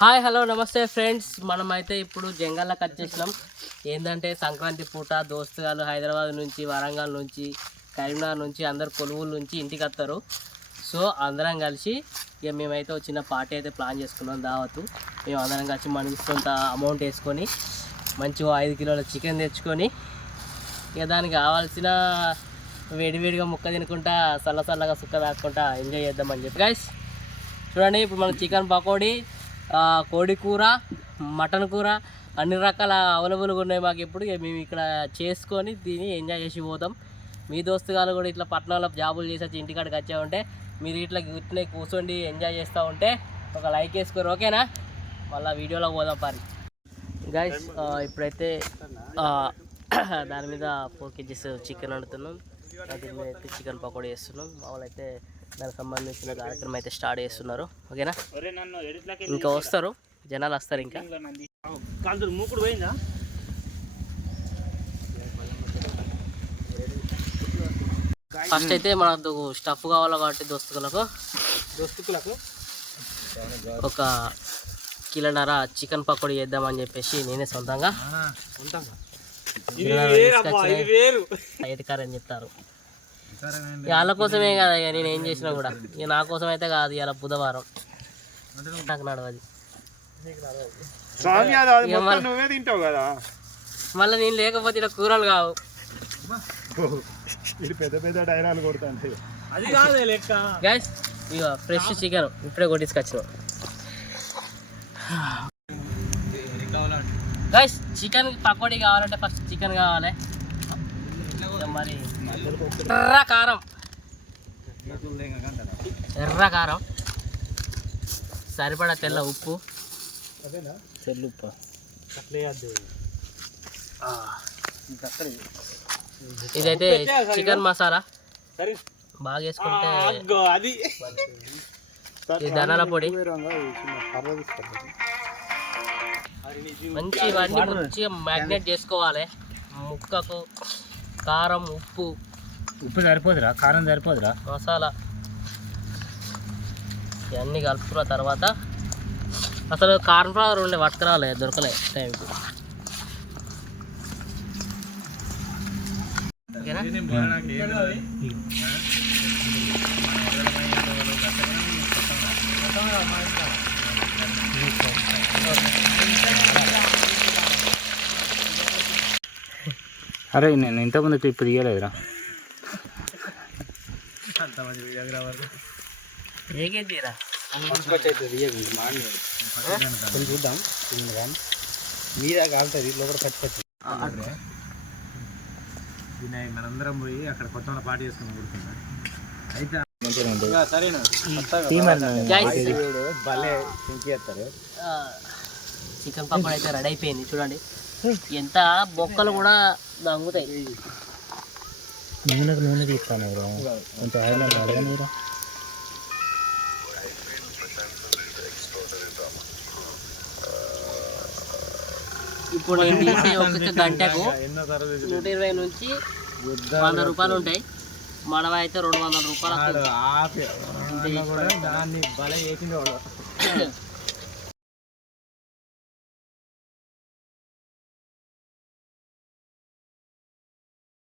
Hi hello నమస్తే friends, మనమైతే ఇప్పుడు జంగల్లోకి వచ్చేసినాం. ఏంటంటే సంక్రాంతి పూట దోస్తుగాలు హైదరాబాద్ నుంచి, వరంగల్ నుంచి, కరీంనగర్ నుంచి అందరు కొలువుల నుంచి ఇంటికి వస్తారు. సో అందరం కలిసి ఇక మేమైతే ఒక చిన్న పార్టీ అయితే ప్లాన్ చేసుకున్నాం. దావతు మేము అందరం కలిసి మనకి కొంత అమౌంట్ వేసుకొని మంచిగా 5 కిలోల చికెన్ తెచ్చుకొని ఇక దానికి కావాల్సిన వేడివేడిగా ముక్క తినుకుంటా చల్లగా సుక్క తాక్కుంటా ఎంజాయ్ చేద్దామని చెప్పి గైస్ చూడండి. ఇప్పుడు మనం చికెన్ పకోడీ, కోడి కూర, మటన్ కూర అన్ని రకాల అవైలబుల్గా ఉన్నాయి మాకు. ఇప్పుడు మేము ఇక్కడ చేసుకొని దీన్ని ఎంజాయ్ చేసి పోతాం. మీ దోస్తుగాలు కూడా ఇట్లా పట్టణంలో జాబులు చేసి వచ్చి ఇంటికాడికి వచ్చా ఉంటే మీరు ఇట్లా ఇట్లా కూర్చోండి ఎంజాయ్ చేస్తూ ఉంటే ఒక లైక్ వేసుకోరు, ఓకేనా? మళ్ళీ వీడియోలో పోదాం పారి గైస్. ఇప్పుడైతే దాని మీద 4 kgs చికెన్ వండుతున్నాం. దీని మీద అయితే చికెన్ పకోడీ చేస్తున్నాం. మామూలు అయితే దానికి సంబంధించిన కార్యక్రమం అయితే స్టార్ట్ చేస్తున్నారు, ఓకేనా? ఇంకా వస్తారు జనాలు, వస్తారు ఇంకా. ఫస్ట్ అయితే మనకు స్టఫ్ కావాలి కాబట్టి దోస్తులకు ఒక 1.5 కిలో చికెన్ పకోడీ చేద్దామని చెప్పేసి నేనే సొంతంగా అని చెప్తారు. వాళ్ళ కోసమే కదా ఇక నేను ఏం చేసినా కూడా, ఇక నా కోసం అయితే కాదు. ఇలా బుధవారం నాకు నడవది, మళ్ళీ నేను లేకపోతే ఇలా కూరలు కావు. గైస్ ఇక ఫ్రెష్ చికెన్ ఇప్పుడే కొట్టించుకొచ్చినాం. గైస్ చికెన్ పకోడీ కావాలంటే ఫస్ట్ చికెన్ కావాలి, మరి ఎర్ర కారం, సరిపడా తెల్ల ఉప్పు, ఇదైతే చికెన్ మసాలా బాగా వేసుకుంటే, ఇది ధనాల పొడి, మంచివన్నీ మంచిగా మ్యాగ్నేట్ చేసుకోవాలి. ముక్కకు కారం, ఉప్పు సరిపోదురా? కారం సరిపోదురా? మసాలా ఇవన్నీ కలుపుకున్న తర్వాత అసలు కార్న్ ఫ్లవర్ ఉండే పట్టుకురాలే, దొరకలే టైంకి. అరే నేను ఇంతకుముందు క్లిప్ తీయలేదురా. ఏకేంటిరా చూద్దాం మీద కాలుతుంది లోపల పచ్చిపచ్చి. మనందరం పోయి అక్కడ కొత్త పార్టీ చేసుకుని కూర్చున్నాం. అయితే చికెన్ పకోడీ అయితే రెడీ అయిపోయింది. చూడండి ఎంత బొక్కలు కూడా దంగుతాయి. నూనె తీస్తాను కొంచెం ఆయిల్. ఇప్పుడు నేను తీసే ఒక్కొక్క గంటకు 120 నుంచి 100 రూపాయలు ఉంటాయి. మనవ అయితే 200 రూపాయలు.